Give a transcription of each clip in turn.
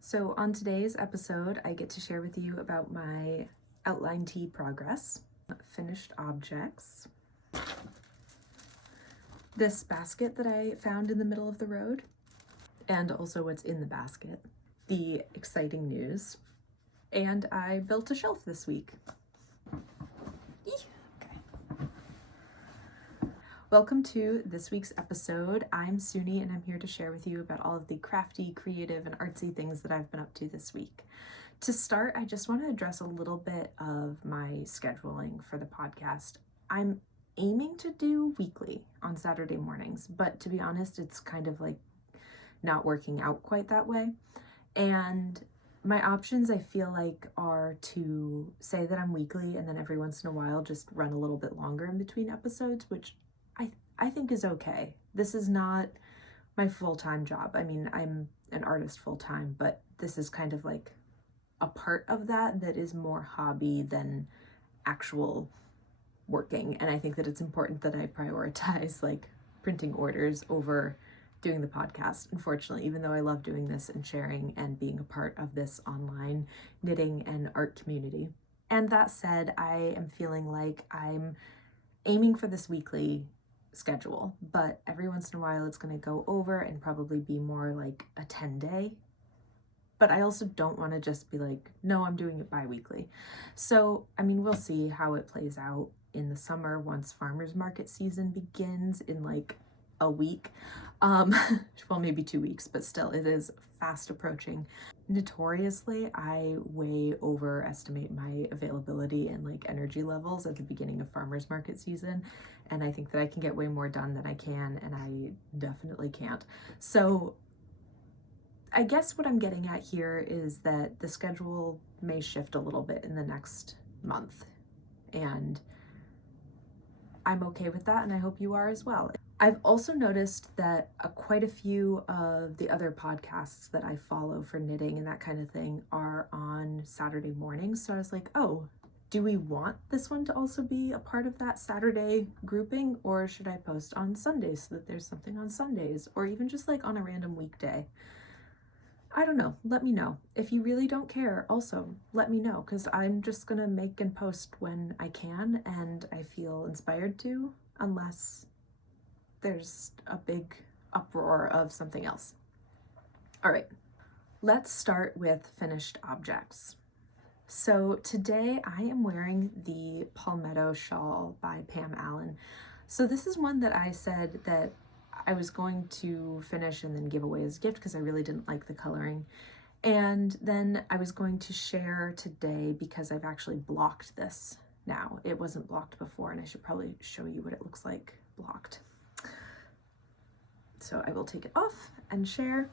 So on today's episode, I get to share with you about my outline tee progress, finished objects, this basket that I found in the middle of the road, and also what's in the basket, the exciting news, and I built a shelf this week. Welcome to this week's episode. I'm Suni and I'm here to share with you about all of the crafty, creative, and artsy things that I've been up to this week. To start, I just want to address a little bit of my scheduling for the podcast. I'm aiming to do weekly on Saturday mornings, but to be honest, it's kind of like not working out quite that way. And my options, I feel like, are to say that I'm weekly and then every once in a while just run a little bit longer in between episodes, which I think is okay. This is not my full-time job. I mean, I'm an artist full-time, but this is kind of like a part of that is more hobby than actual working. And I think that it's important that I prioritize like printing orders over doing the podcast. Unfortunately, even though I love doing this and sharing and being a part of this online knitting and art community. And that said, I am feeling like I'm aiming for this weekly schedule, but every once in a while it's going to go over and probably be more like a 10-day. But I also don't want to just be like, no, I'm doing it bi-weekly. So, I mean, we'll see how it plays out in the summer once farmers market season begins in like a week. Well, maybe 2 weeks, but still it is fast approaching. Notoriously, I way overestimate my availability and like energy levels at the beginning of farmers market season. And I think that I can get way more done than I can, and I definitely can't. So I guess what I'm getting at here is that the schedule may shift a little bit in the next month, and I'm okay with that, and I hope you are as well. I've also noticed that quite a few of the other podcasts that I follow for knitting and that kind of thing are on Saturday mornings. So I was like, oh, do we want this one to also be a part of that Saturday grouping, or should I post on Sundays so that there's something on Sundays, or even just like on a random weekday? I don't know. Let me know. If you really don't care, also let me know, because I'm just gonna make and post when I can and I feel inspired to, unless there's a big uproar of something else. All right, let's start with finished objects. So today I am wearing the Palmetto shawl by Pam Allen. So this is one that I said that I was going to finish and then give away as a gift because I really didn't like the coloring. And then I was going to share today because I've actually blocked this now. It wasn't blocked before, and I should probably show you what it looks like blocked. So I will take it off and share.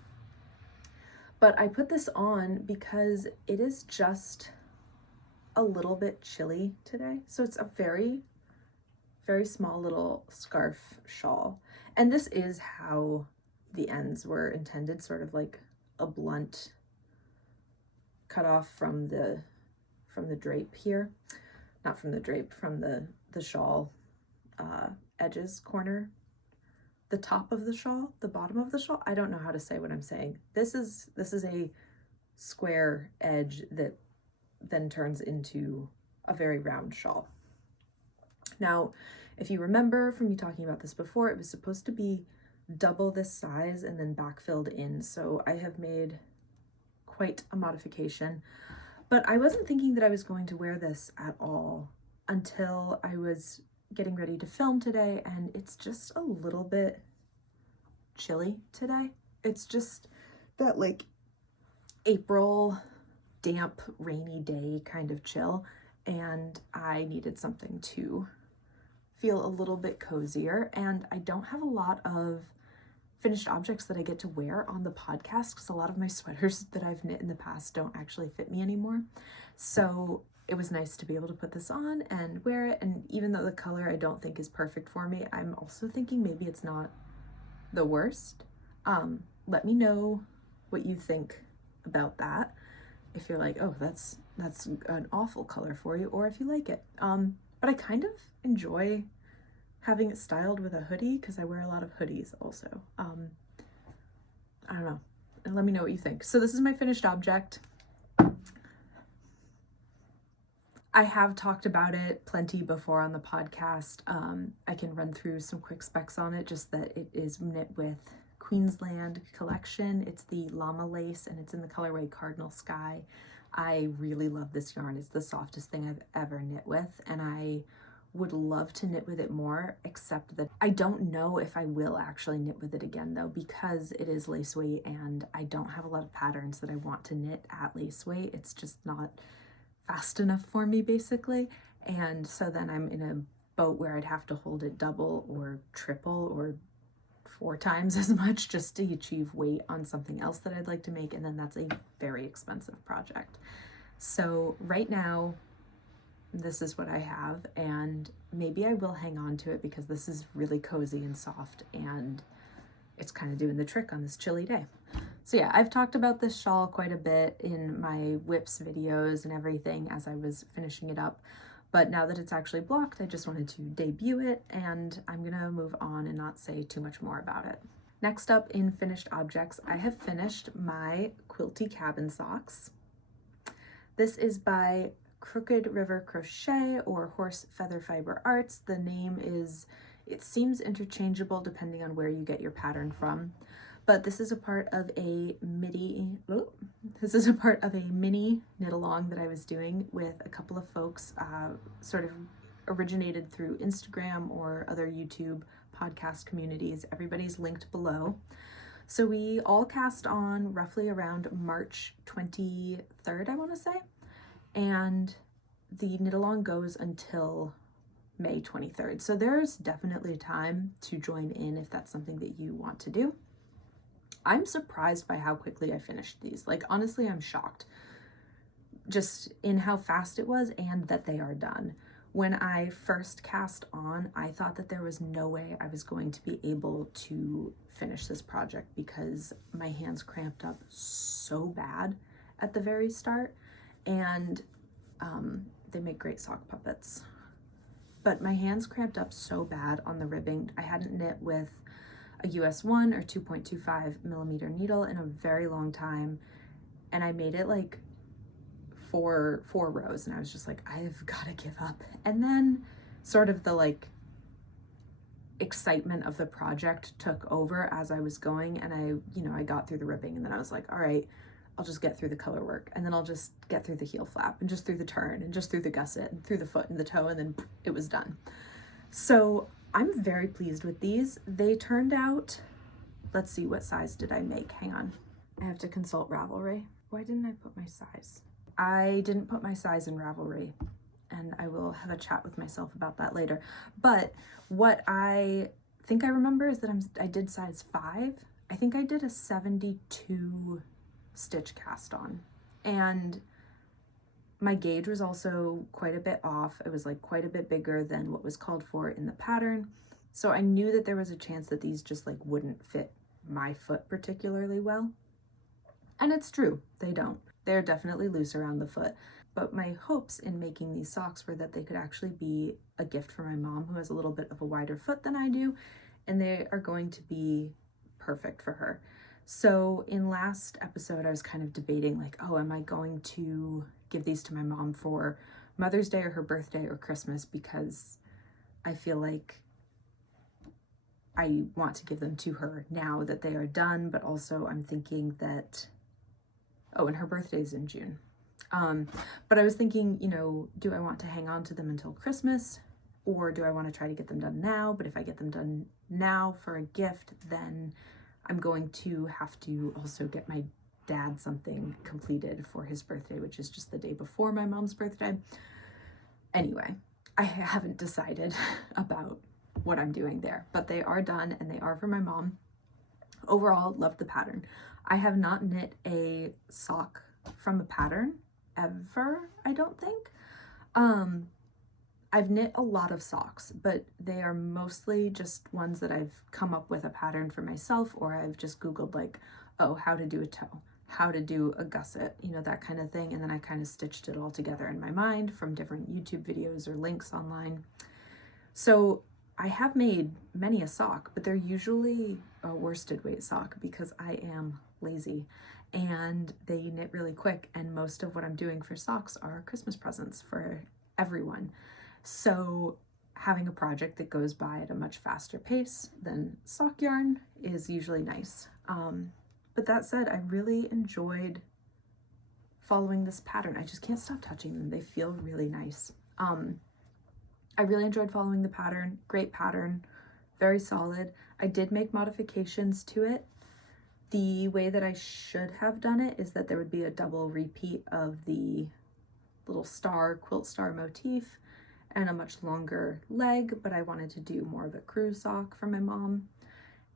But I put this on because it is just a little bit chilly today. So it's a very, very small little scarf shawl. And this is how the ends were intended, sort of like a blunt cut off from the drape here. Not from the drape, from the shawl edges corner. The top of the shawl, the bottom of the shawl. I don't know how to say what I'm saying. This is a square edge that then turns into a very round shawl. Now, if you remember from me talking about this before, it was supposed to be double this size and then backfilled in. So I have made quite a modification, but I wasn't thinking that I was going to wear this at all until I was getting ready to film today, and it's just a little bit chilly today. It's just that like April damp rainy day kind of chill, and I needed something to feel a little bit cozier. And I don't have a lot of finished objects that I get to wear on the podcast because a lot of my sweaters that I've knit in the past don't actually fit me anymore. So it was nice to be able to put this on and wear it. And even though the color I don't think is perfect for me, I'm also thinking maybe it's not the worst. Let me know what you think about that. If you're like, oh, that's an awful color for you, or if you like it. But I kind of enjoy having it styled with a hoodie because I wear a lot of hoodies also. I don't know. and let me know what you think. So this is my finished object. I have talked about it plenty before on the podcast. I can run through some quick specs on it, just that it is knit with Queensland collection. It's the llama lace and it's in the colorway Cardinal Sky. I really love this yarn. It's the softest thing I've ever knit with, and I would love to knit with it more, except that I don't know if I will actually knit with it again though, because it is lace weight and I don't have a lot of patterns that I want to knit at lace weight. It's just not fast enough for me, basically. And so then I'm in a boat where I'd have to hold it double or triple or 4 times as much just to achieve weight on something else that I'd like to make, and then that's a very expensive project. So right now, this is what I have, and maybe I will hang on to it because this is really cozy and soft, and it's kind of doing the trick on this chilly day. So yeah, I've talked about this shawl quite a bit in my whips videos and everything as I was finishing it up, but now that it's actually blocked, I just wanted to debut it, and I'm gonna move on and not say too much more about it. Next up in finished objects, I have finished my Quilty cabin socks. This is by Crooked River Crochet or Horse Feather Fiber Arts. The name is, it seems interchangeable depending on where you get your pattern from, but this is a part of a mini knit along that I was doing with a couple of folks, sort of originated through Instagram or other YouTube podcast communities. Everybody's linked below. So we all cast on roughly around March 23rd, I want to say. And the knit along goes until May 23rd. So there's definitely time to join in if that's something that you want to do. I'm surprised by how quickly I finished these. Like, honestly, I'm shocked just in how fast it was and that they are done. When I first cast on, I thought that there was no way I was going to be able to finish this project because my hands cramped up so bad at the very start. And they make great sock puppets. But my hands cramped up so bad on the ribbing. I hadn't knit with a US 1 or 2.25 millimeter needle in a very long time. And I made it like four rows, and I was just like, I've got to give up. And then sort of the like excitement of the project took over as I was going, and I got through the ribbing, and then I was like, all right, I'll just get through the color work, and then I'll just get through the heel flap, and just through the turn, and just through the gusset, and through the foot and the toe, and then it was done. So I'm very pleased with these. They turned out, let's see, what size did I make? Hang on. I have to consult Ravelry. Why didn't I put my size? I didn't put my size in Ravelry, and I will have a chat with myself about that later. But what I think I remember is that I did size 5. I think I did a 72 stitch cast on, and my gauge was also quite a bit off. It was like quite a bit bigger than what was called for in the pattern. So I knew that there was a chance that these just like wouldn't fit my foot particularly well. And it's true, they don't. They're definitely loose around the foot. But my hopes in making these socks were that they could actually be a gift for my mom, who has a little bit of a wider foot than I do, and they are going to be perfect for her. So in last episode, I was kind of debating like, oh, am I going to give these to my mom for Mother's Day or her birthday or Christmas? Because I feel like I want to give them to her now that they are done, but also I'm thinking that, oh, and her birthday is in June. But I was thinking, do I want to hang on to them until Christmas, or do I want to try to get them done now? But if I get them done now for a gift, then I'm going to have to also get my dad something completed for his birthday, which is just the day before my mom's birthday. Anyway, I haven't decided about what I'm doing there, but they are done and they are for my mom. Overall, love the pattern. I have not knit a sock from a pattern ever, I don't think. I've knit a lot of socks, but they are mostly just ones that I've come up with a pattern for myself, or I've just Googled like, oh, how to do a toe, how to do a gusset, that kind of thing. And then I kind of stitched it all together in my mind from different YouTube videos or links online. So I have made many a sock, but they're usually a worsted weight sock because I am lazy and they knit really quick, and most of what I'm doing for socks are Christmas presents for everyone. So having a project that goes by at a much faster pace than sock yarn is usually nice. But that said, I really enjoyed following this pattern. I just can't stop touching them. They feel really nice. I really enjoyed following the pattern. Great pattern, very solid. I did make modifications to it. The way that I should have done it is that there would be a double repeat of the little star, quilt star motif and a much longer leg, but I wanted to do more of a crew sock for my mom.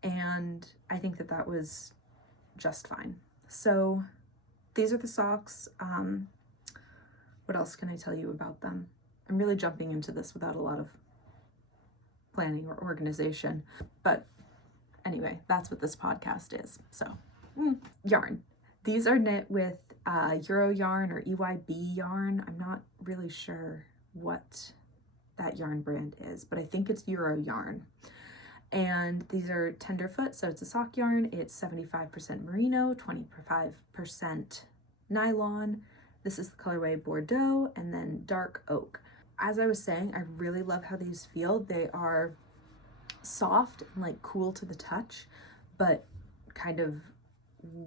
And I think that that was just fine. So these are the socks. What else can I tell you about them? I'm really jumping into this without a lot of planning or organization, but anyway, that's what this podcast is. So, yarn. These are knit with Euro yarn or EYB yarn. I'm not really sure what that yarn brand is, but I think it's Euro yarn. And these are tenderfoot, so it's a sock yarn. It's 75% merino, 25% nylon. This is the colorway Bordeaux and then dark oak. As I was saying, I really love how these feel. They are soft and like cool to the touch, but kind of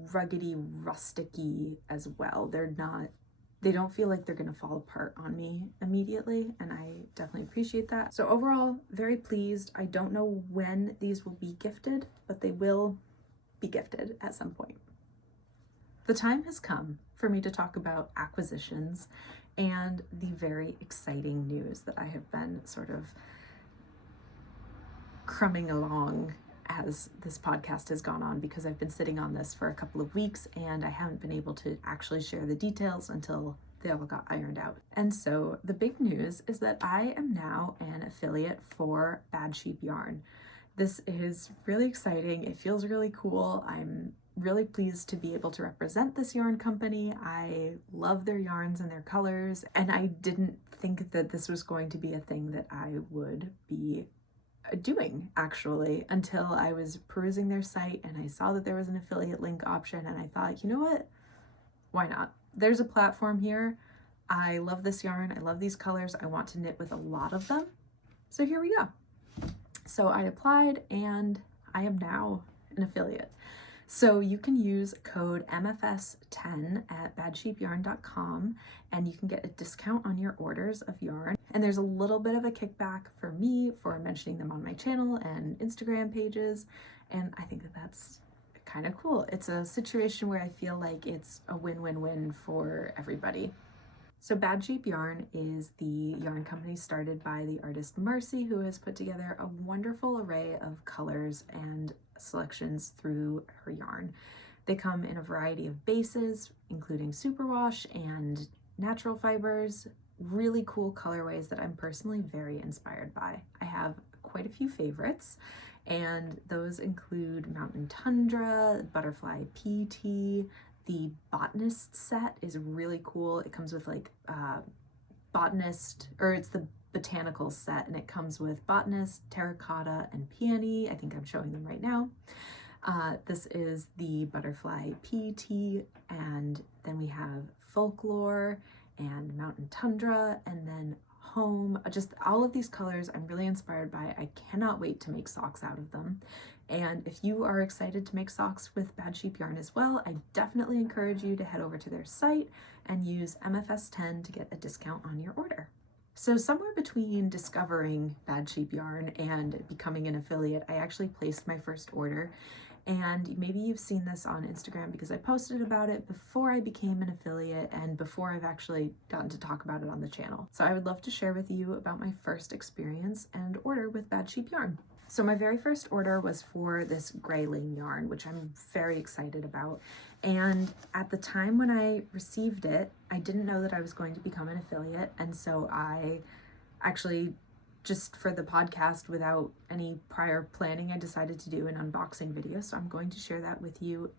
ruggedy, rusticy as well. They don't feel like they're gonna fall apart on me immediately, and I definitely appreciate that. So overall, very pleased. I don't know when these will be gifted, but they will be gifted at some point. The time has come for me to talk about acquisitions and the very exciting news that I have been sort of crumbing along as this podcast has gone on, because I've been sitting on this for a couple of weeks and I haven't been able to actually share the details until they all got ironed out. And so the big news is that I am now an affiliate for Bad Sheep Yarn. This is really exciting. It feels really cool. I'm really pleased to be able to represent this yarn company. I love their yarns and their colors, and I didn't think that this was going to be a thing that I would be doing actually until I was perusing their site and I saw that there was an affiliate link option, and I thought, you know what, why not? There's a platform here. I love this yarn. I love these colors. I want to knit with a lot of them. So here we go. So I applied and I am now an affiliate. So you can use code MFS10 at badsheepyarn.com and you can get a discount on your orders of yarn. And there's a little bit of a kickback for me for mentioning them on my channel and Instagram pages. And I think that that's kind of cool. It's a situation where I feel like it's a win-win-win for everybody. So Bad Sheep Yarn is the yarn company started by the artist Marcy, who has put together a wonderful array of colors and selections through her yarn. They come in a variety of bases, including superwash and natural fibers, really cool colorways that I'm personally very inspired by. I have quite a few favorites, and those include Mountain Tundra, Butterfly PT. The Botanist set is really cool. It comes with like botanist, or it's the botanical set, and it comes with botanist, terracotta, and peony. I think I'm showing them right now. This is the Butterfly PT, and then we have Folklore and Mountain Tundra, and then Home. Just all of these colors I'm really inspired by. I cannot wait to make socks out of them. And if you are excited to make socks with Bad Sheep Yarn as well, I definitely encourage you to head over to their site and use MFS10 to get a discount on your order. So somewhere between discovering Bad Sheep Yarn and becoming an affiliate, I actually placed my first order. And maybe you've seen this on Instagram because I posted about it before I became an affiliate and before I've actually gotten to talk about it on the channel. So I would love to share with you about my first experience and order with Bad Sheep Yarn. So my very first order was for this grayling yarn, which I'm very excited about. And at the time when I received it, I didn't know that I was going to become an affiliate. And so I actually, just for the podcast without any prior planning, I decided to do an unboxing video. So I'm going to share that with you.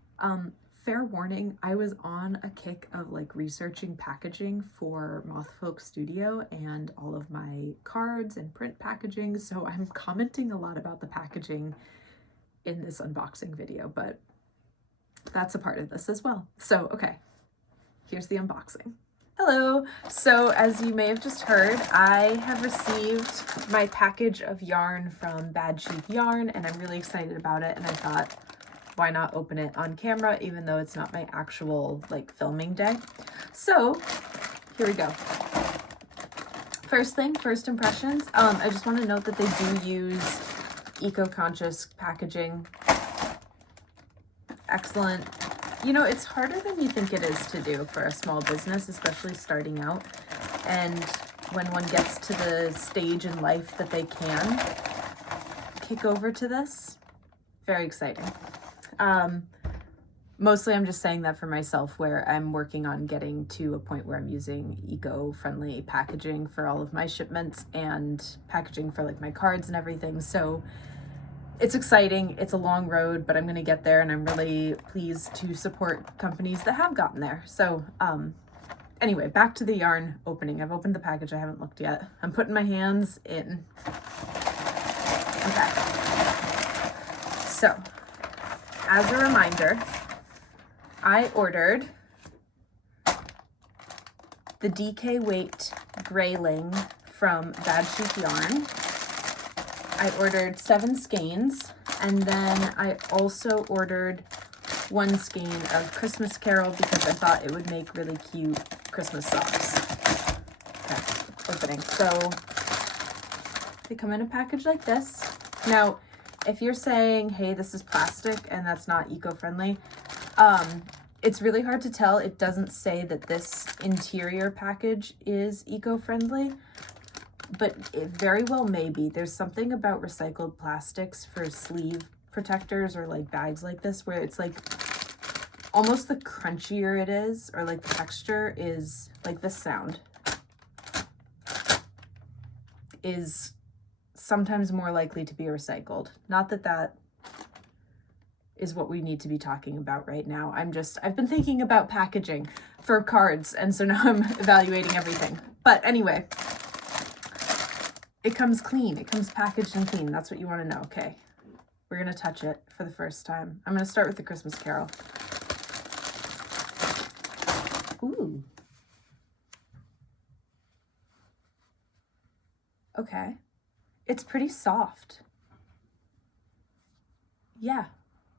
fair warning, I was on a kick of like researching packaging for Moth Folk Studio and all of my cards and print packaging, so I'm commenting a lot about the packaging in this unboxing video, but that's a part of this as well. So, okay, here's the unboxing. Hello! So as you may have just heard, I have received my package of yarn from Bad Sheep Yarn, and I'm really excited about it, and I thought, why not open it on camera, even though it's not my actual like filming day. So here we go. First thing, first impressions. I just want to note that they do use eco-conscious packaging. Excellent. You know, it's harder than you think it is to do for a small business, especially starting out. And when one gets to the stage in life that they can kick over to this, very exciting. Mostly I'm just saying that for myself, where I'm working on getting to a point where I'm using eco-friendly packaging for all of my shipments and packaging for like my cards and everything. So it's exciting. It's a long road, but I'm going to get there, and I'm really pleased to support companies that have gotten there. So, anyway, back to the yarn opening. I've opened the package. I haven't looked yet. I'm putting my hands in. Okay. So, as a reminder, I ordered the DK Weight Grayling from Bad Sheep Yarn. I ordered 7 skeins, and then I also ordered 1 skein of Christmas Carol because I thought it would make really cute Christmas socks. Okay, opening. So they come in a package like this. Now, if you're saying, hey, this is plastic and that's not eco-friendly, it's really hard to tell. It doesn't say that this interior package is eco-friendly, but it very well may be. There's something about recycled plastics for sleeve protectors or like bags like this where it's like almost the crunchier it is, or like the texture is like this sound is sometimes more likely to be recycled. Not that that is what we need to be talking about right now. I've been thinking about packaging for cards, and so now I'm evaluating everything. But anyway, it comes clean. It comes packaged and clean. That's what you want to know. Okay, we're going to touch it for the first time. I'm going to start with the Christmas Carol. Ooh. Okay. It's pretty soft. Yeah,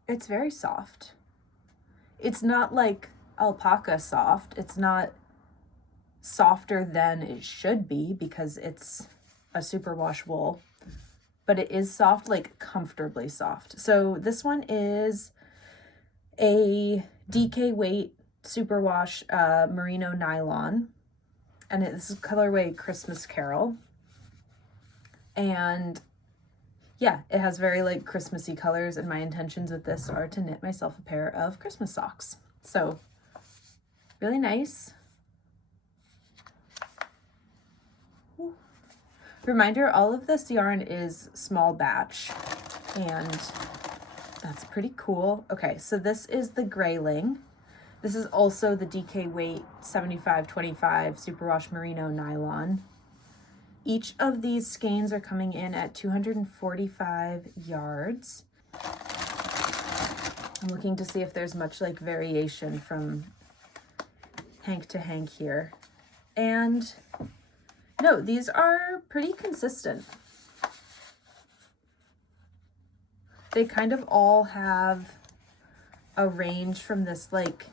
it's very soft. It's not like alpaca soft. It's not softer than it should be because it's a superwash wool, but it is soft, like comfortably soft. So this one is a DK Weight superwash merino nylon, and this is colorway Christmas Carol. And yeah, it has very like Christmassy colors, and my intentions with this are to knit myself a pair of Christmas socks. So really nice. Reminder, all of this yarn is small batch, and that's pretty cool. Okay, so this is the Grayling. This is also the DK Weight 7525 Superwash Merino Nylon. Each of these skeins are coming in at 245 yards. I'm looking to see if there's much like variation from hank to hank here. And no, these are pretty consistent. They kind of all have a range from this like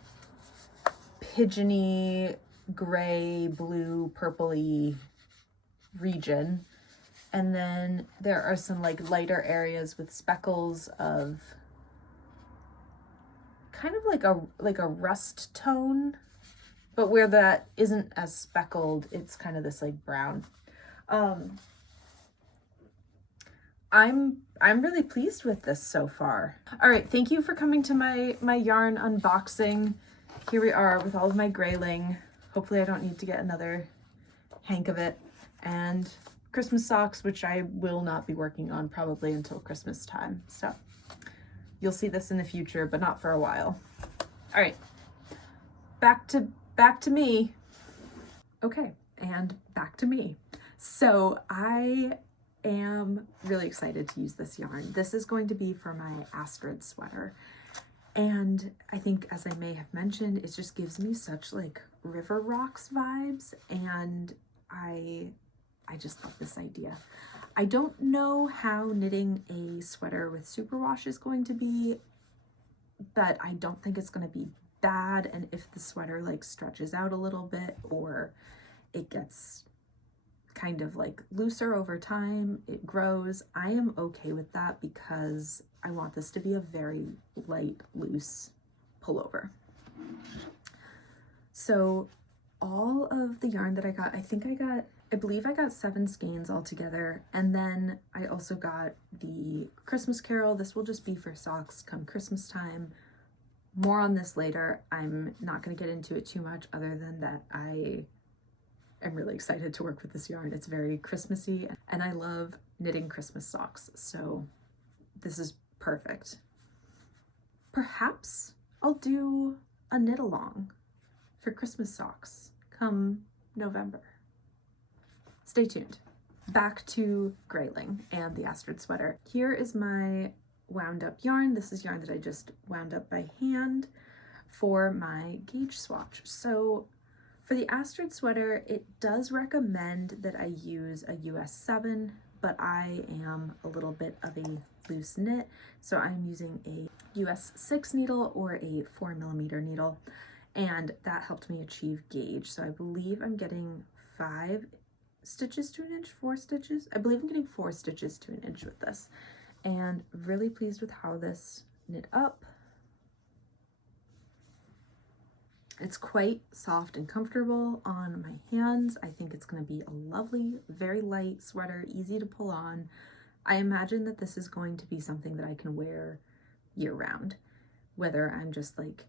pigeony, gray, blue, purpley region. And then there are some like lighter areas with speckles of kind of like a rust tone, but where that isn't as speckled, it's kind of this like brown. I'm really pleased with this so far. All right, thank you for coming to my yarn unboxing. Here we are with all of my Grayling. Hopefully I don't need to get another hank of it. And Christmas socks, which I will not be working on probably until Christmas time. So you'll see this in the future, but not for a while. All right, back to me. Okay, and back to me. So I am really excited to use this yarn. This is going to be for my Astrid sweater. And I think, as I may have mentioned, it just gives me such like river rocks vibes, and I just love this idea. I don't know how knitting a sweater with superwash is going to be, but I don't think it's going to be bad. And if the sweater like stretches out a little bit or it gets kind of like looser over time, it grows, I am okay with that because I want this to be a very light, loose pullover. So all of the yarn that I got, I believe I got 7 skeins altogether. And then I also got the Christmas Carol. This will just be for socks come Christmas time. More on this later. I'm not going to get into it too much other than that I'm really excited to work with this yarn. It's very Christmassy and I love knitting Christmas socks. So this is perfect. Perhaps I'll do a knit along for Christmas socks come November. Stay tuned. Back to grayling and the Astrid sweater. Here is my wound up yarn. This is yarn that I just wound up by hand for my gauge swatch. So for the Astrid sweater, it does recommend that I use a US 7, but I am a little bit of a loose knit, so I'm using a US 6 needle or a 4mm needle, and that helped me achieve gauge. So I believe I'm getting 5 stitches to an inch, 4 stitches. I believe I'm getting 4 stitches to an inch with this, and really pleased with how this knit up. It's quite soft and comfortable on my hands. I think it's going to be a lovely, very light sweater, easy to pull on. I imagine that this is going to be something that I can wear year round, whether I'm just like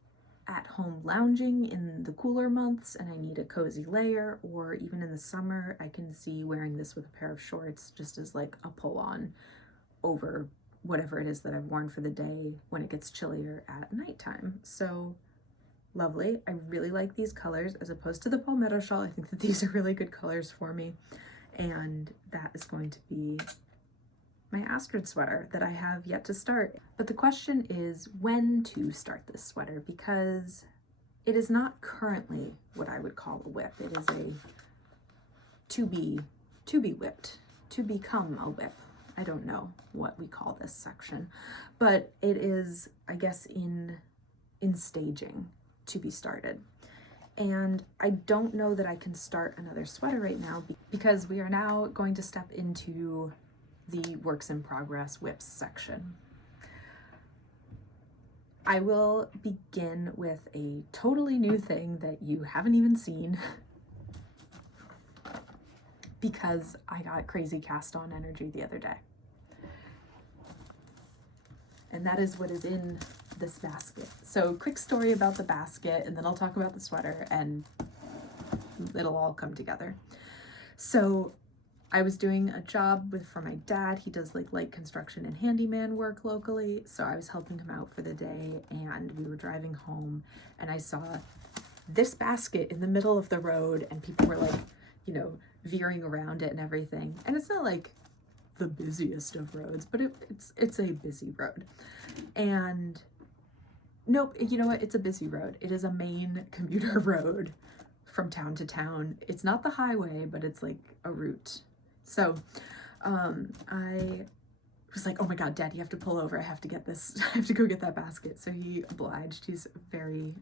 at home lounging in the cooler months and I need a cozy layer, or even in the summer, I can see wearing this with a pair of shorts just as like a pull on over whatever it is that I've worn for the day when it gets chillier at nighttime. So lovely. I really like these colors as opposed to the palmetto shawl. I think that these are really good colors for me. And that is going to be my Astrid sweater that I have yet to start. But the question is when to start this sweater, because it is not currently what I would call a whip. It is a to be whipped, to become a whip. I don't know what we call this section, but it is, I guess, in staging to be started. And I don't know that I can start another sweater right now because we are now going to step into the works in progress whips section. I will begin with a totally new thing that you haven't even seen because I got crazy cast on energy the other day. And that is what is in this basket. So quick story about the basket, and then I'll talk about the sweater and it'll all come together. So I was doing a job for my dad. He does like light construction and handyman work locally. So I was helping him out for the day, and we were driving home and I saw this basket in the middle of the road and people were like, you know, veering around it and everything. And it's not like the busiest of roads, but it's a busy road. And nope, you know what? It's a busy road. It is a main commuter road from town to town. It's not the highway, but it's like a route. So I was like, oh my God, Dad, you have to pull over. I have to get this. I have to go get that basket. So he obliged. He's very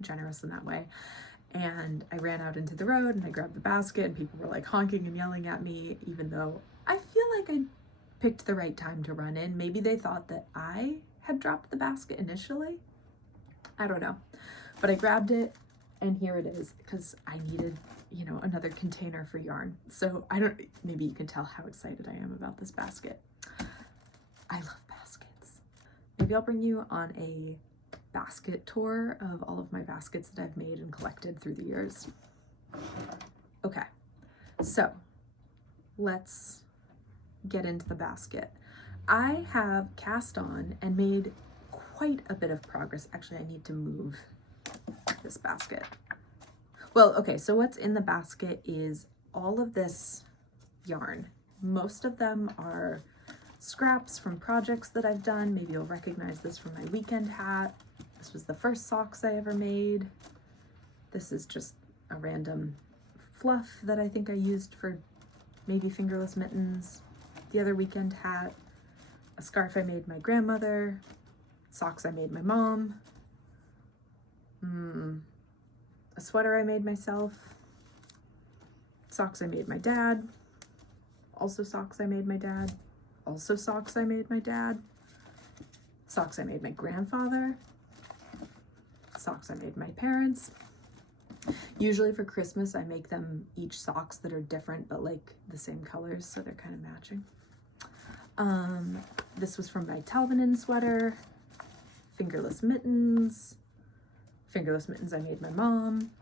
generous in that way. And I ran out into the road and I grabbed the basket, and people were like honking and yelling at me, even though I feel like I picked the right time to run in. Maybe they thought that I had dropped the basket initially. I don't know. But I grabbed it, and here it is, because I needed, you know, another container for yarn. So maybe you can tell how excited I am about this basket. I love baskets. Maybe I'll bring you on a basket tour of all of my baskets that I've made and collected through the years. Okay, so let's get into the basket. I have cast on and made quite a bit of progress. Actually, I need to move this basket. Well, okay, so what's in the basket is all of this yarn. Most of them are scraps from projects that I've done. Maybe you'll recognize this from my weekend hat. This was the first socks I ever made. This is just a random fluff that I think I used for maybe fingerless mittens. The other weekend hat, a scarf I made my grandmother, socks I made my mom, a sweater I made myself, socks I made my dad, also socks I made my dad, also socks I made my dad, socks I made my grandfather, socks I made my parents. Usually for Christmas, I make them each socks that are different, but like the same colors, so they're kind of matching. This was from my Talbonin sweater, fingerless mittens I made my mom,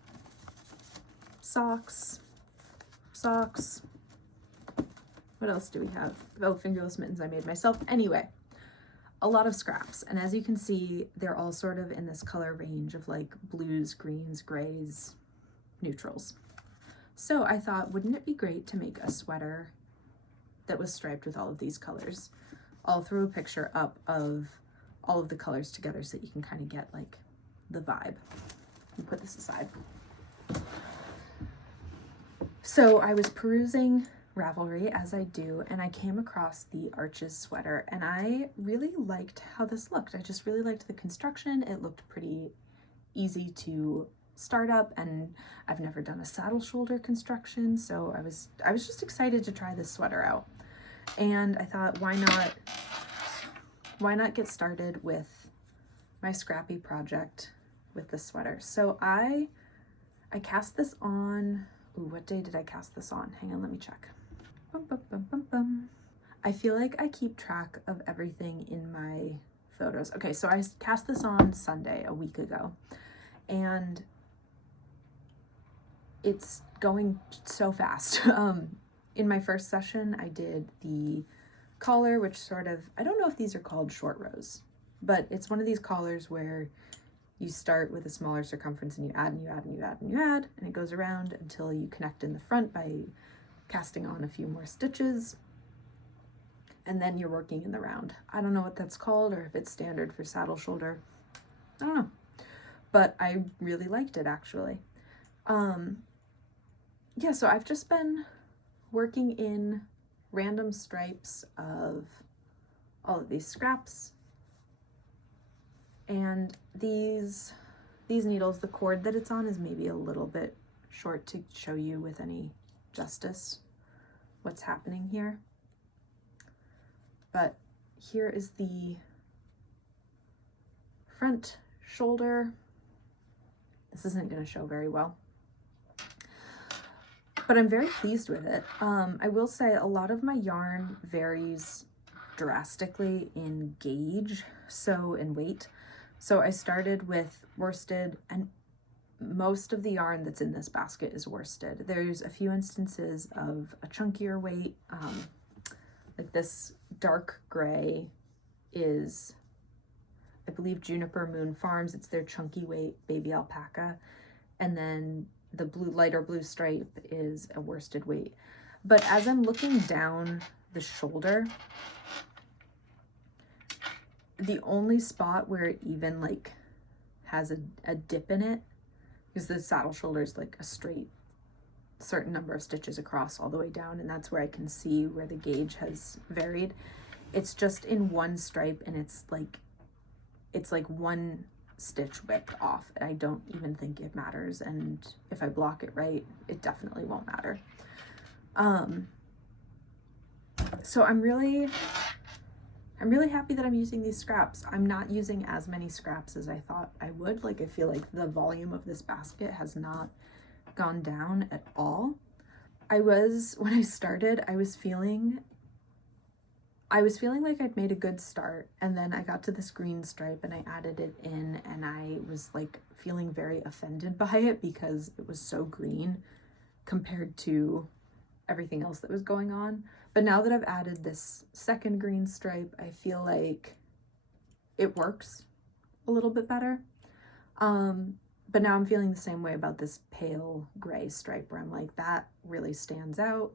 socks. What else do we have? Oh, fingerless mittens I made myself. Anyway, a lot of scraps. And as you can see, they're all sort of in this color range of like blues, greens, grays, neutrals. So I thought, wouldn't it be great to make a sweater that was striped with all of these colors? I'll throw a picture up of all of the colors together so that you can kind of get like the vibe. Let me put this aside. So I was perusing Ravelry, as I do, and I came across the Arches sweater, and I really liked how this looked. I just really liked the construction. It looked pretty easy to start up, and I've never done a saddle shoulder construction, so I was just excited to try this sweater out. And I thought, why not get started with my scrappy project with this sweater. So I cast this on, ooh, what day did I cast this on? Hang on, let me check. Bum, bum, bum, bum, bum. I feel like I keep track of everything in my photos. Okay, so I cast this on Sunday, a week ago, and it's going so fast. In my first session, I did the collar, which sort of, I don't know if these are called short rows, but it's one of these collars where you start with a smaller circumference and you add and you add and you add and you add, and it goes around until you connect in the front by casting on a few more stitches, and then you're working in the round. I don't know what that's called or if it's standard for saddle shoulder. I don't know, but I really liked it actually. Yeah, so I've just been working in random stripes of all of these scraps, and these needles, the cord that it's on is maybe a little bit short to show you with any justice what's happening here. But here is the front shoulder. This isn't going to show very well, but I'm very pleased with it. I will say a lot of my yarn varies drastically in gauge, so in weight. So I started with worsted, and most of the yarn that's in this basket is worsted. There's a few instances of a chunkier weight, like this dark gray is, I believe, Juniper Moon Farms. It's their chunky weight baby alpaca. And then the blue, lighter blue stripe is a worsted weight. But as I'm looking down the shoulder, the only spot where it even like has a dip in it, because the saddle shoulder is like a straight certain number of stitches across all the way down, and that's where I can see where the gauge has varied. It's just in one stripe, and it's like one stitch width off. I don't even think it matters, and if I block it right, it definitely won't matter. So I'm really happy that I'm using these scraps. I'm not using as many scraps as I thought I would. Like, I feel like the volume of this basket has not gone down at all. When I started, I was feeling like I'd made a good start, and then I got to this green stripe and I added it in, and I was like feeling very offended by it because it was so green compared to everything else that was going on. But now that I've added this second green stripe, I feel like it works. a little bit better. But now I'm feeling the same way about this pale gray stripe where I'm like, that really stands out.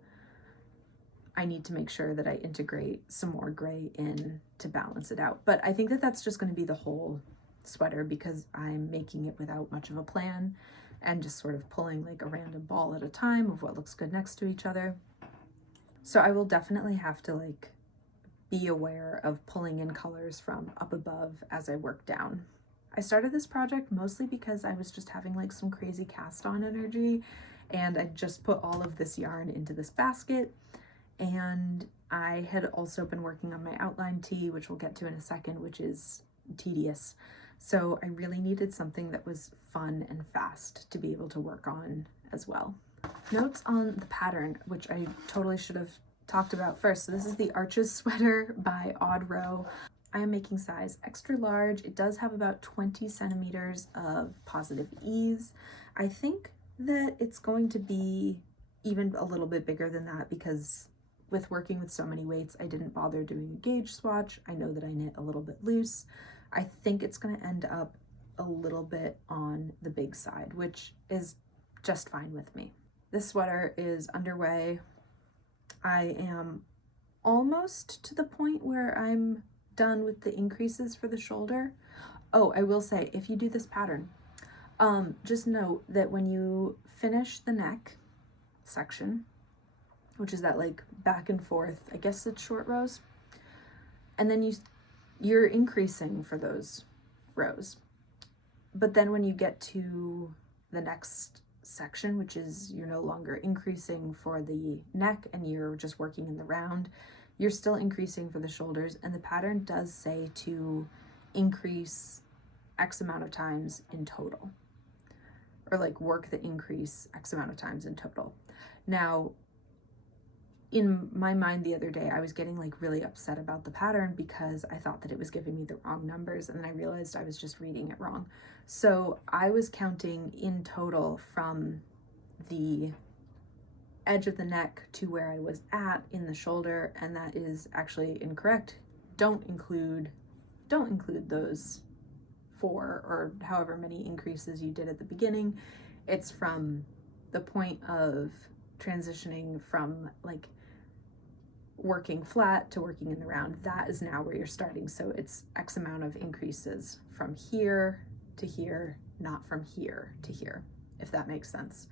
I need to make sure that I integrate some more gray in to balance it out. But I think that that's just going to be the whole sweater because I'm making it without much of a plan and just sort of pulling like a random ball at a time of what looks good next to each other. So I will definitely have to like be aware of pulling in colors from up above as I work down. I started this project mostly because I was just having like some crazy cast on energy, and I just put all of this yarn into this basket. And I had also been working on my outline tee, which we'll get to in a second, which is tedious. So I really needed something that was fun and fast to be able to work on as well. Notes on the pattern, which I totally should have talked about first. So this is the Arches Sweater by Odd Row. I am making size extra large. It does have about 20 centimeters of positive ease. I think that it's going to be even a little bit bigger than that because with working with so many weights, I didn't bother doing a gauge swatch. I know that I knit a little bit loose. I think it's going to end up a little bit on the big side, which is just fine with me. This sweater is underway. I am almost to the point where I'm done with the increases for the shoulder. Oh, I will say, if you do this pattern, just note that when you finish the neck section, which is that like back and forth, I guess it's short rows, and then you're increasing for those rows. But then when you get to the next section, which is you're no longer increasing for the neck and you're just working in the round, you're still increasing for the shoulders, and the pattern does say to increase X amount of times in total, or like work the increase X amount of times in total. Now, in my mind the other day, I was getting like really upset about the pattern because I thought that it was giving me the wrong numbers, and then I realized I was just reading it wrong. So I was counting in total from the edge of the neck to where I was at in the shoulder, and that is actually incorrect. Don't include those 4 or however many increases you did at the beginning. It's from the point of transitioning from like working flat to working in the round. That is now where you're starting. So it's X amount of increases from here to here, not from here to here, if that makes sense.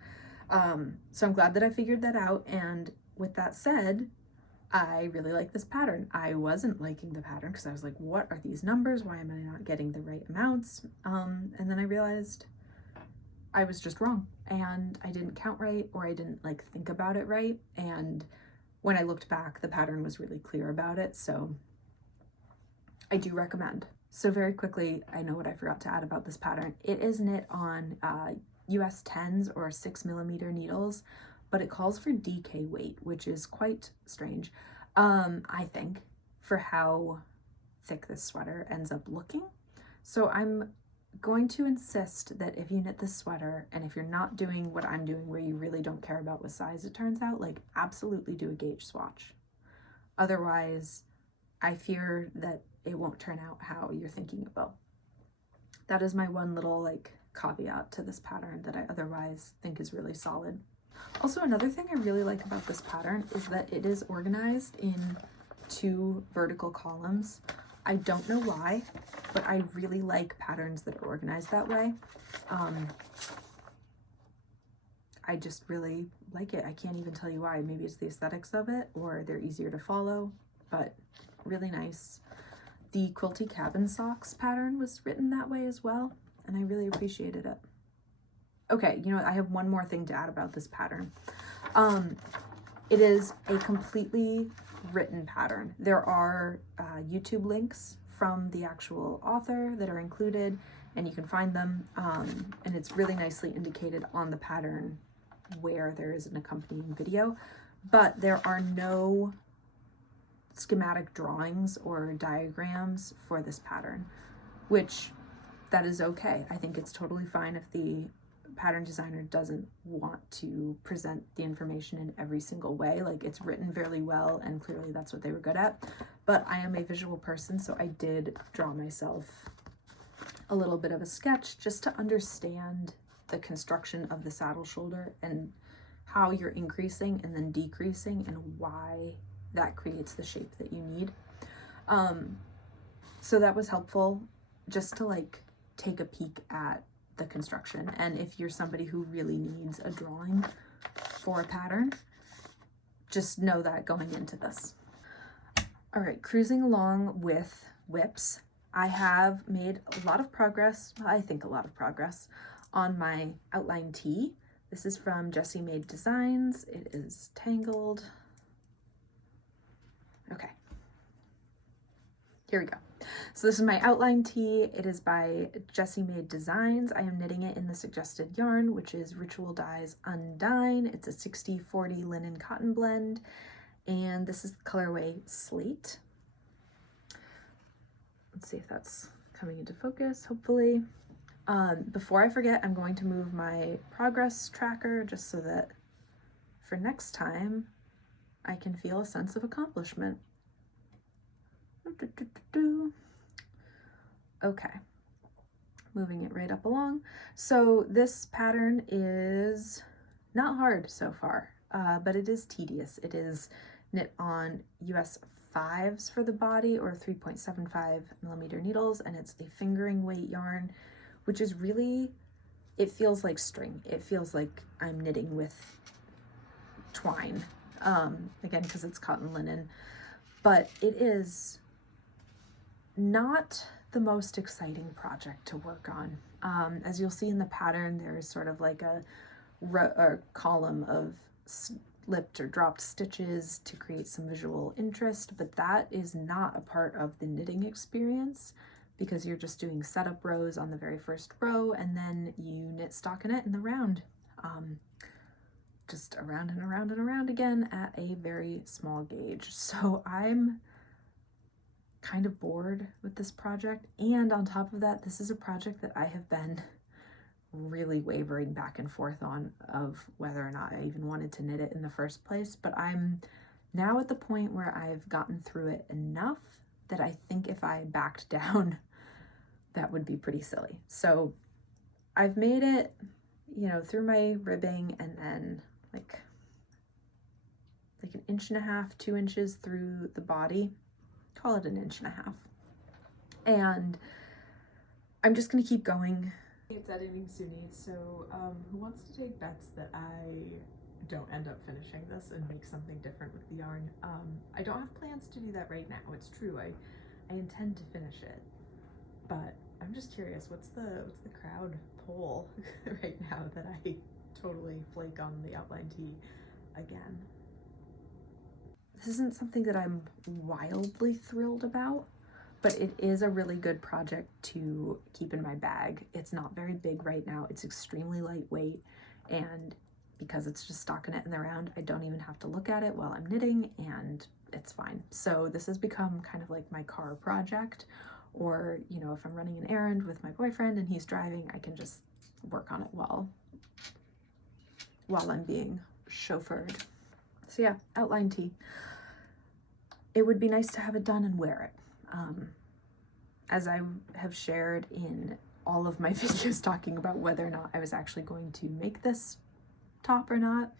So I'm glad that I figured that out. And with that said, I really like this pattern. I wasn't liking the pattern because I was like, what are these numbers? Why am I not getting the right amounts? And then I realized I was just wrong and I didn't count right, or I didn't like think about it right. And when I looked back, the pattern was really clear about it. So I do recommend. So very quickly, I know what I forgot to add about this pattern. It is knit on US 10s or 6mm needles, but it calls for DK weight, which is quite strange, I think, for how thick this sweater ends up looking. So I'm going to insist that if you knit this sweater, and if you're not doing what I'm doing where you really don't care about what size it turns out, like absolutely do a gauge swatch. Otherwise, I fear that it won't turn out how you're thinking it will. That is my one little like caveat to this pattern that I otherwise think is really solid. Also, another thing I really like about this pattern is that it is organized in 2 vertical columns. I don't know why, but I really like patterns that are organized that way. I just really like it. I can't even tell you why. Maybe it's the aesthetics of it, or they're easier to follow, but really nice. The Quilty cabin socks pattern was written that way as well, and I really appreciated it. Okay, you know what? I have one more thing to add about this pattern. It is a completely written pattern. There are YouTube links from the actual author that are included, and you can find them, and it's really nicely indicated on the pattern where there is an accompanying video, but there are no schematic drawings or diagrams for this pattern, which that is okay. I think it's totally fine if the pattern designer doesn't want to present the information in every single way. Like, it's written fairly well, and clearly that's what they were good at. But I am a visual person, so I did draw myself a little bit of a sketch just to understand the construction of the saddle shoulder and how you're increasing and then decreasing and why that creates the shape that you need. So that was helpful just to like take a peek at the construction. And if you're somebody who really needs a drawing for a pattern, just know that going into this. All right, cruising along with whips, I have made a lot of progress, I think a lot of progress, on my outline tee. This is from Jessie Made Designs. It is tangled. Okay, here we go. So this is my outline tee. It is by Jessie Made Designs. I am knitting it in the suggested yarn, which is Ritual Dyes Undine. It's a 60-40 linen cotton blend, and this is the colorway Slate. Let's see if that's coming into focus, hopefully. Before I forget, I'm going to move my progress tracker just so that for next time I can feel a sense of accomplishment. Okay, moving it right up along. So this pattern is not hard so far, but it is tedious. It is knit on US 5s for the body, or 3.75 millimeter needles, and it's a fingering weight yarn, which is really, it feels like string. It feels like I'm knitting with twine, again, because it's cotton linen, but it is not the most exciting project to work on. As you'll see in the pattern, there's sort of like a column of slipped or dropped stitches to create some visual interest, but that is not a part of the knitting experience because you're just doing setup rows on the very first row, and then you knit stockinette in the round, just around and around and around again at a very small gauge. So I'm kind of bored with this project, and on top of that, this is a project that I have been really wavering back and forth on of whether or not I even wanted to knit it in the first place. But I'm now at the point where I've gotten through it enough that I think if I backed down, that would be pretty silly. So I've made it, you know, through my ribbing, and then like 1.5 inches, 2 inches through the body, call it 1.5 inches. And I'm just gonna keep going. It's editing Suni, so who wants to take bets that I don't end up finishing this and make something different with the yarn? I don't have plans to do that right now. It's true, I intend to finish it, but I'm just curious, what's the crowd poll right now that I totally flake on the outline tee again? This isn't something that I'm wildly thrilled about, but it is a really good project to keep in my bag. It's not very big right now. It's extremely lightweight, and because it's just stockinette in the round, I don't even have to look at it while I'm knitting, and it's fine. So this has become kind of like my car project, or, you know, if I'm running an errand with my boyfriend and he's driving, I can just work on it while I'm being chauffeured. So yeah, outline tee. It would be nice to have it done and wear it. As I have shared in all of my videos talking about whether or not I was actually going to make this top or not,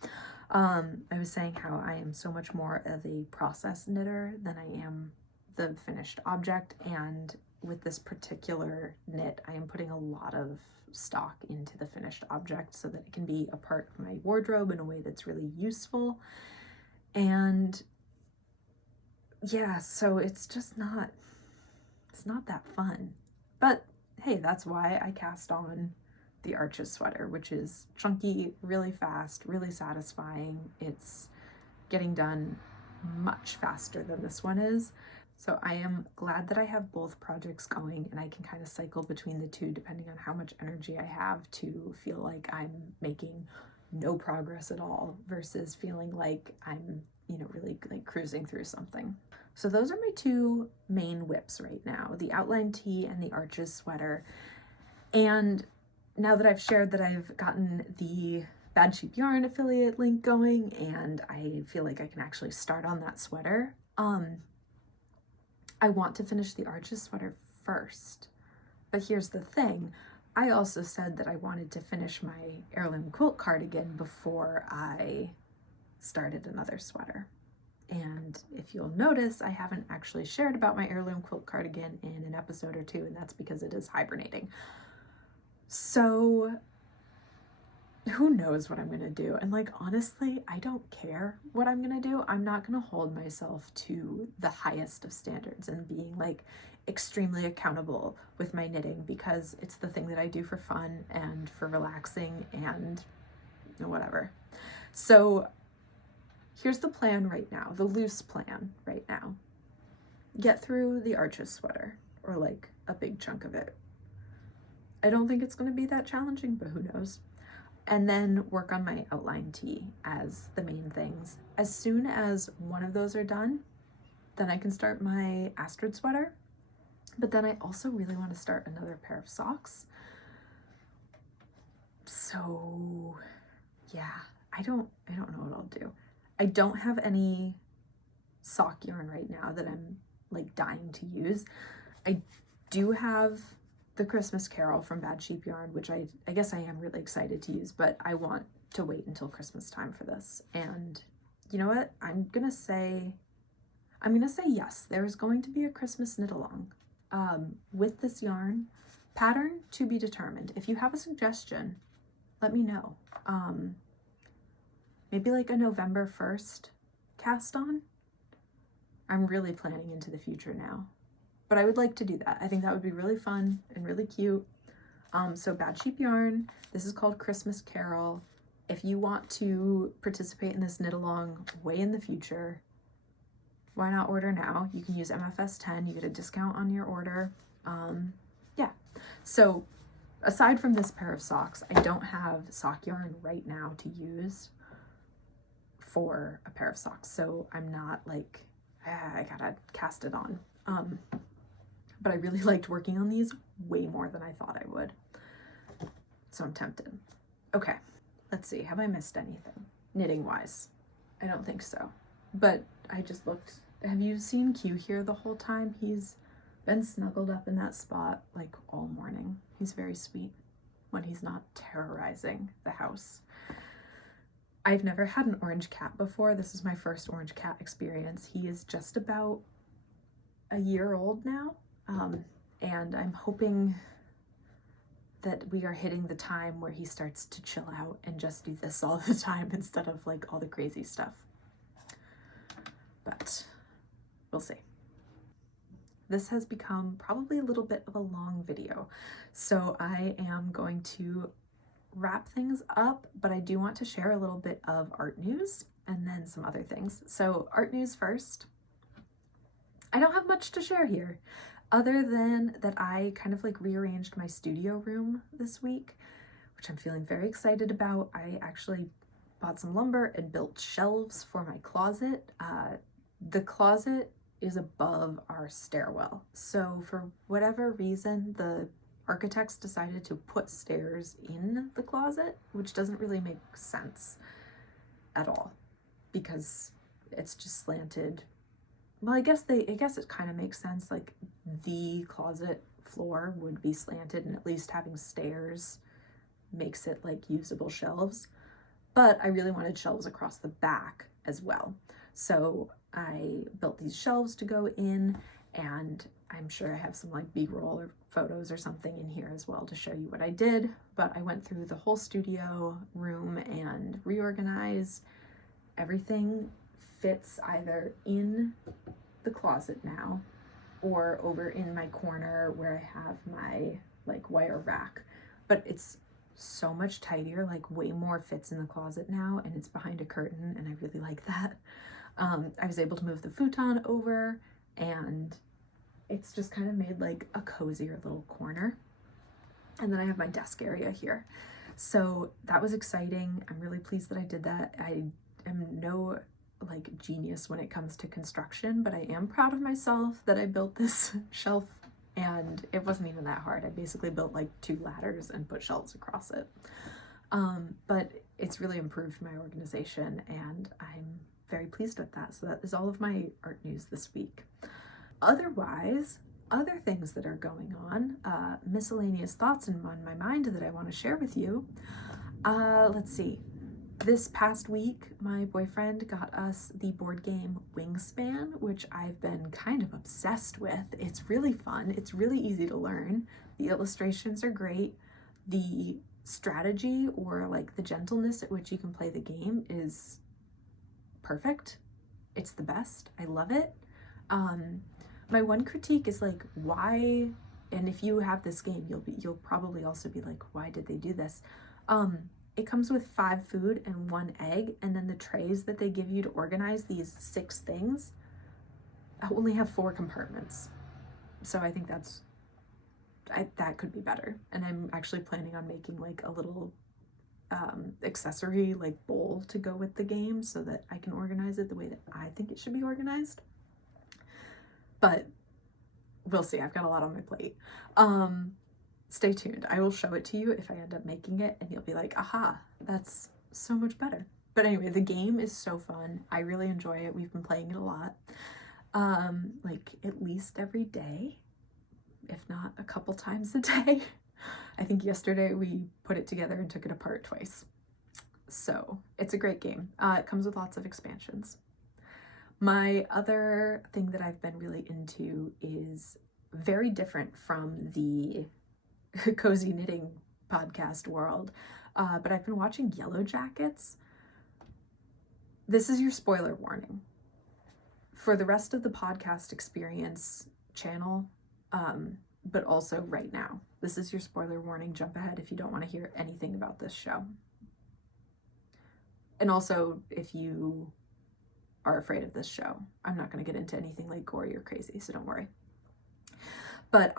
I was saying how I am so much more of a process knitter than I am the finished object, and with this particular knit, I am putting a lot of stock into the finished object so that it can be a part of my wardrobe in a way that's really useful. And yeah, so it's just not, it's not that fun. But hey, that's why I cast on the Astrid Sweater, which is chunky, really fast, really satisfying. It's getting done much faster than this one is. So I am glad that I have both projects going, and I can kind of cycle between the two depending on how much energy I have to feel like I'm making no progress at all versus feeling like I'm, you know, really like cruising through something. So those are my two main whips right now, the outline tee and the Astrid Sweater. And now that I've shared that I've gotten the Bad Sheep Yarn affiliate link going and I feel like I can actually start on that sweater, I want to finish the Astrid Sweater first But here's the thing, I also said that I wanted to finish my heirloom quilt cardigan before I started another sweater. And if you'll notice, I haven't actually shared about my heirloom quilt cardigan in an episode or two, and that's because it is hibernating. So who knows what I'm gonna do? And like, honestly, I don't care what I'm gonna do. I'm not gonna hold myself to the highest of standards and being like extremely accountable with my knitting, because it's the thing that I do for fun and for relaxing and whatever. So here's the plan right now, the loose plan right now. Get through the Arches sweater, or like a big chunk of it. I don't think it's going to be that challenging, but who knows. And then work on my outline tee as the main things. As soon as one of those are done, then I can start my Astrid sweater. But then I also really want to start another pair of socks. So yeah, I don't know what I'll do. I don't have any sock yarn right now that I'm like dying to use. I do have the Christmas Carol from Bad Sheep Yarn, which I guess I am really excited to use, but I want to wait until Christmas time for this. And you know what? I'm gonna say yes. There's going to be a Christmas knit along with this yarn. Pattern to be determined. If you have a suggestion, let me know. Maybe like a November 1st cast on. I'm really planning into the future now, but I would like to do that. I think that would be really fun and really cute. So Bad Sheep Yarn, this is called Christmas Carol. If you want to participate in this knit along way in the future, why not order now? You can use MFS 10, you get a discount on your order. Yeah, so aside from this pair of socks, I don't have sock yarn right now to use for a pair of socks, so I'm not like, I gotta cast it on. But I really liked working on these way more than I thought I would, so I'm tempted. Okay, let's see, have I missed anything knitting wise? I don't think so, but I just looked. Have you seen Q here the whole time? He's been snuggled up in that spot like all morning. He's very sweet when he's not terrorizing the house. I've never had an orange cat before. This is my first orange cat experience. He is just about a year old now, and I'm hoping that we are hitting the time where he starts to chill out and just do this all the time instead of like all the crazy stuff. But we'll see. This has become probably a little bit of a long video, so I am going to wrap things up, but I do want to share a little bit of art news and then some other things. So art news first. I don't have much to share here other than that I kind of like rearranged my studio room this week, which I'm feeling very excited about. I actually bought some lumber and built shelves for my closet. The closet is above our stairwell, so for whatever reason the architects decided to put stairs in the closet, which doesn't really make sense at all because it's just slanted. Well, I guess it kind of makes sense, like the closet floor would be slanted, and at least having stairs makes it like usable shelves. But I really wanted shelves across the back as well. So I built these shelves to go in, and I'm sure I have some like B-roll or photos or something in here as well to show you what I did. But I went through the whole studio room and reorganized. Everything fits either in the closet now or over in my corner where I have my like wire rack. But it's so much tidier, like way more fits in the closet now, and it's behind a curtain, and I really like that. I was able to move the futon over, and it's just kind of made like a cozier little corner. And then I have my desk area here. So that was exciting. I'm really pleased that I did that. I am no like genius when it comes to construction, but I am proud of myself that I built this shelf, and it wasn't even that hard. I basically built like 2 ladders and put shelves across it. But it's really improved my organization, and I'm very pleased with that. So that is all of my art news this week. Otherwise, other things that are going on, miscellaneous thoughts on my mind that I want to share with you. Let's see. This past week, my boyfriend got us the board game Wingspan, which I've been kind of obsessed with. It's really fun. It's really easy to learn. The illustrations are great. The strategy, or like the gentleness at which you can play the game, is perfect. It's the best. I love it. My one critique is like, why, and if you have this game, you'll probably also be like, why did they do this? It comes with 5 food and 1 egg, and then the trays that they give you to organize these 6 things only have 4 compartments. So I think that could be better. And I'm actually planning on making like a little accessory like bowl to go with the game so that I can organize it the way that I think it should be organized. But we'll see. I've got a lot on my plate. Stay tuned. I will show it to you if I end up making it, and you'll be like, aha, that's so much better. But anyway, the game is so fun. I really enjoy it. We've been playing it a lot, like at least every day, if not a couple times a day. I think yesterday we put it together and took it apart twice. So it's a great game. It comes with lots of expansions. My other thing that I've been really into is very different from the cozy knitting podcast world, but I've been watching Yellow Jackets. This is your spoiler warning. For the rest of the podcast experience channel, but also right now, this is your spoiler warning. Jump ahead if you don't want to hear anything about this show. And also, if you are afraid of this show, I'm not going to get into anything like gory or crazy, so don't worry. But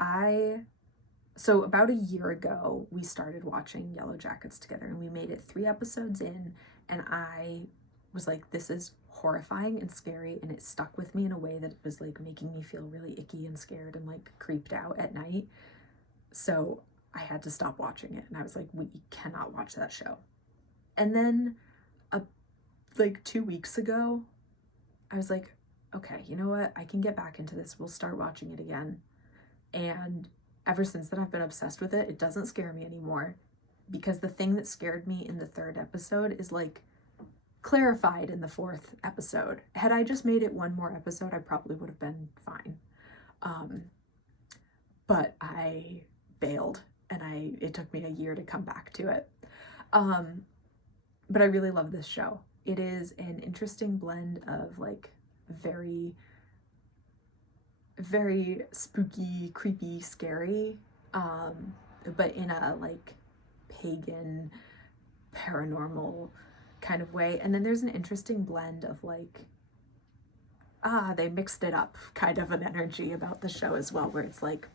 so about a year ago, we started watching Yellow Jackets together, and we made it 3 episodes in, and I was like, this is horrifying and scary, and it stuck with me in a way that it was like making me feel really icky and scared and like creeped out at night. So I had to stop watching it, and I was like, we cannot watch that show. And then like 2 weeks ago, I was like, okay, you know what? I can get back into this. We'll start watching it again. And ever since then, I've been obsessed with it. It doesn't scare me anymore, because the thing that scared me in the 3rd episode is like clarified in the 4th episode. Had I just made it 1 more episode, I probably would have been fine. But I bailed, and it took me a year to come back to it. But I really love this show. It is an interesting blend of like very, very spooky, creepy, scary, but in a like pagan, paranormal kind of way. And then there's an interesting blend of like, they mixed it up kind of an energy about the show as well, where it's like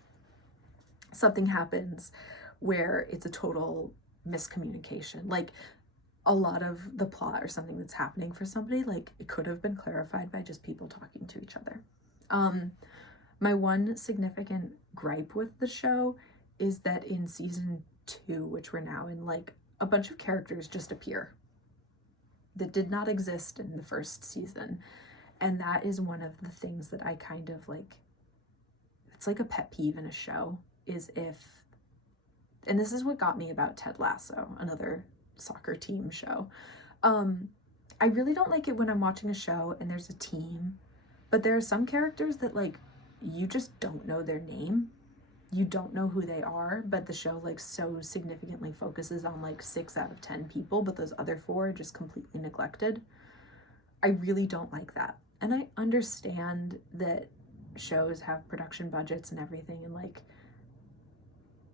something happens where it's a total miscommunication. Like a lot of the plot or something that's happening for somebody, like it could have been clarified by just people talking to each other. My one significant gripe with the show is that in season 2, which we're now in, like a bunch of characters just appear that did not exist in the 1st season. And that is one of the things that I kind of like, it's like a pet peeve in a show, is if, and this is what got me about Ted Lasso, another soccer team show. I really don't like it when I'm watching a show and there's a team, but there are some characters that like, you just don't know their name. You don't know who they are, but the show like so significantly focuses on like 6 out of 10 people, but those other 4 are just completely neglected. I really don't like that. And I understand that shows have production budgets and everything, and like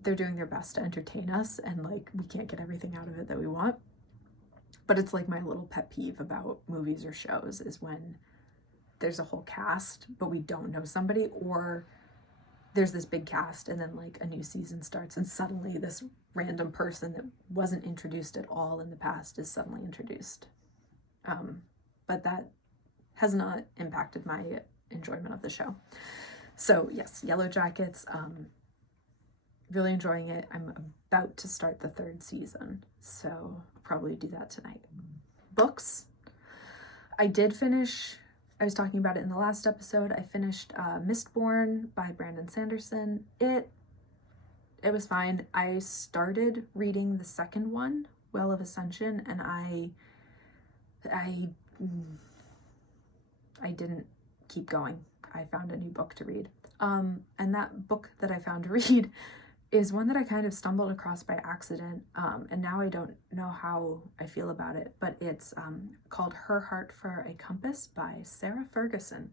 they're doing their best to entertain us, and like we can't get everything out of it that we want. But it's like my little pet peeve about movies or shows is when there's a whole cast, but we don't know somebody, or there's this big cast and then like a new season starts and suddenly this random person that wasn't introduced at all in the past is suddenly introduced. But that has not impacted my enjoyment of the show. So yes, Yellow Jackets, really enjoying it. I'm about to start the 3rd season, so I'll probably do that tonight. Books. I did finish I was talking about it in the last episode. I finished Mistborn by Brandon Sanderson. It was fine. I started reading the second one, Well of Ascension, and I didn't keep going. I found a new book to read. And that book that I found to read is one that I kind of stumbled across by accident, and now I don't know how I feel about it, but it's called Her Heart for a Compass by Sarah Ferguson,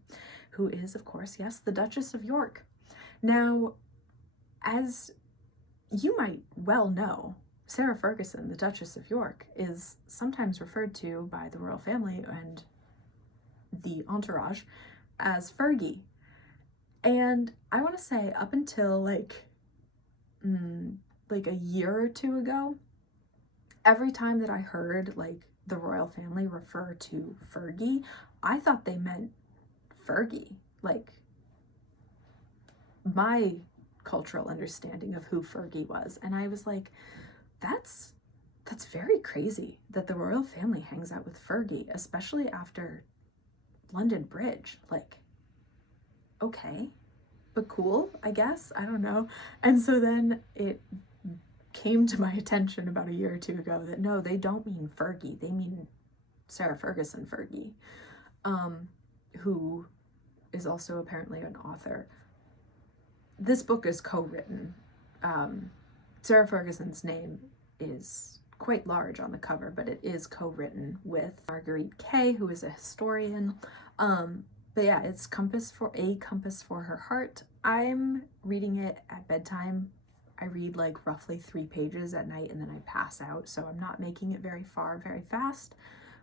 who is, of course, yes, the Duchess of York. Now, as you might well know, Sarah Ferguson, the Duchess of York, is sometimes referred to by the royal family and the entourage as Fergie. And I want to say up until like a year or two ago, every time that I heard like the royal family refer to Fergie, I thought they meant Fergie. Like, my cultural understanding of who Fergie was. And I was like, that's very crazy that the royal family hangs out with Fergie, especially after London Bridge. Like, okay, but cool, I guess. I don't know. And so then it came to my attention about a year or two ago that no, they don't mean Fergie. They mean Sarah Ferguson Fergie, who is also apparently an author. This book is co-written. Sarah Ferguson's name is quite large on the cover, but it is co-written with Marguerite Kay, who is a historian. But yeah, it's A Compass for Her Heart. I'm reading it at bedtime. I read like roughly 3 pages at night and then I pass out, so I'm not making it very far, very fast.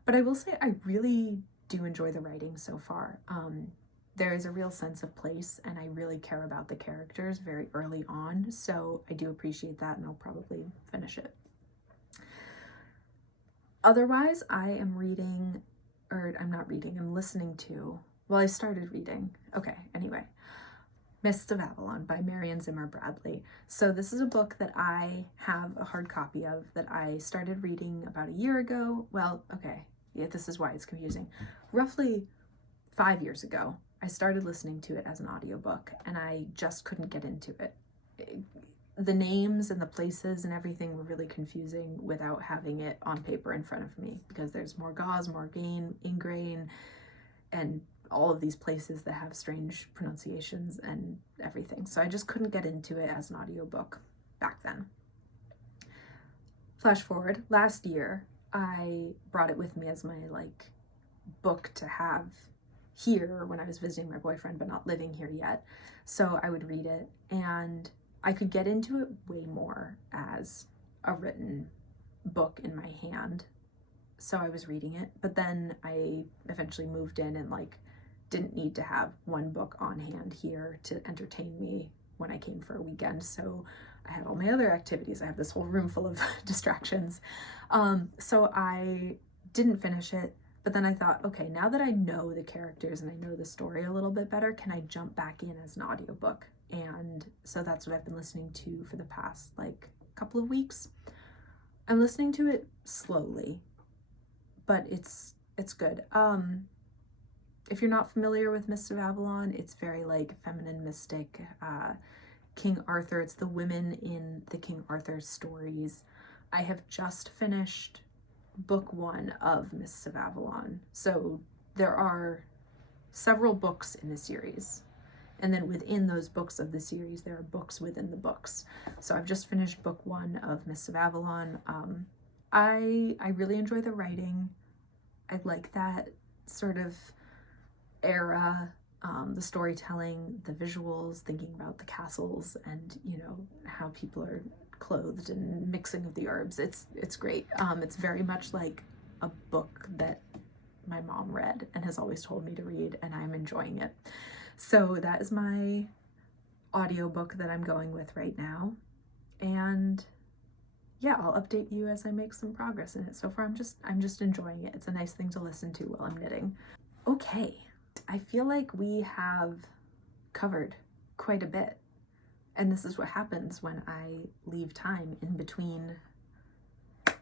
But I will say I really do enjoy the writing so far. There is a real sense of place, and I really care about the characters very early on, so I do appreciate that, and I'll probably finish it. Otherwise, I'm listening to, well, I started reading, okay, anyway, Mists of Avalon by Marion Zimmer Bradley. So this is a book that I have a hard copy of that I started reading about a year ago. Well, okay, yeah, this is why it's confusing. Roughly 5 years ago, I started listening to it as an audiobook, and I just couldn't get into it. The names and the places and everything were really confusing without having it on paper in front of me, because there's Morgause, Morgaine, Ingrain, and all of these places that have strange pronunciations and everything. So I just couldn't get into it as an audiobook back then. Flash forward, last year, I brought it with me as my book to have here when I was visiting my boyfriend, but not living here yet. So I would read it, and I could get into it way more as a written book in my hand. So I was reading it, but then I eventually moved in and didn't need to have one book on hand here to entertain me when I came for a weekend. So I had all my other activities. I have this whole room full of distractions. So I didn't finish it. But then I thought, okay, now that I know the characters and I know the story a little bit better, can I jump back in as an audiobook? And so that's what I've been listening to for the past couple of weeks. I'm listening to it slowly, but it's good. If you're not familiar with Mists of Avalon, it's very feminine mystic, King Arthur. It's the women in the King Arthur stories. I have just finished book 1 of Mists of Avalon. So there are several books in the series. And then within those books of the series, there are books within the books. So I've just finished book 1 of Mists of Avalon. I really enjoy the writing. I like that sort of era, the storytelling, the visuals, thinking about the castles and, how people are clothed and mixing of the herbs. It's great. It's very much like a book that my mom read and has always told me to read, and I'm enjoying it. So that is my audiobook that I'm going with right now. And yeah, I'll update you as I make some progress in it. So far, I'm just enjoying it. It's a nice thing to listen to while I'm knitting. Okay, I feel like we have covered quite a bit. And this is what happens when I leave time in between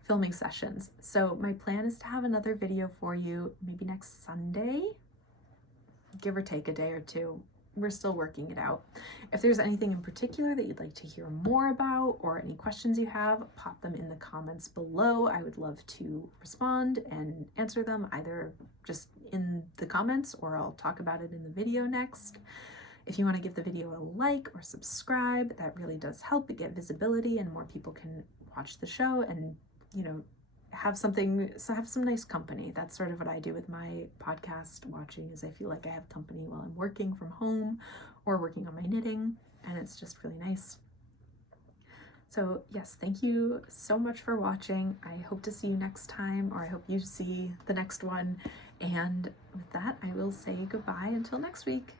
filming sessions. So my plan is to have another video for you maybe next Sunday. give or take a day or two. We're still working it out. If there's anything in particular that you'd like to hear more about or any questions you have, pop them in the comments below. I would love to respond and answer them either just in the comments or I'll talk about it in the video next. If you want to give the video a like or subscribe, that really does help it get visibility and more people can watch the show and, you know, have some nice company. That's sort of what I do with my podcast watching, is I feel like I have company while I'm working from home or working on my knitting, and it's just really nice. So yes, thank you so much for watching. I hope to see you next time, or I hope you see the next one. And with that, I will say goodbye until next week.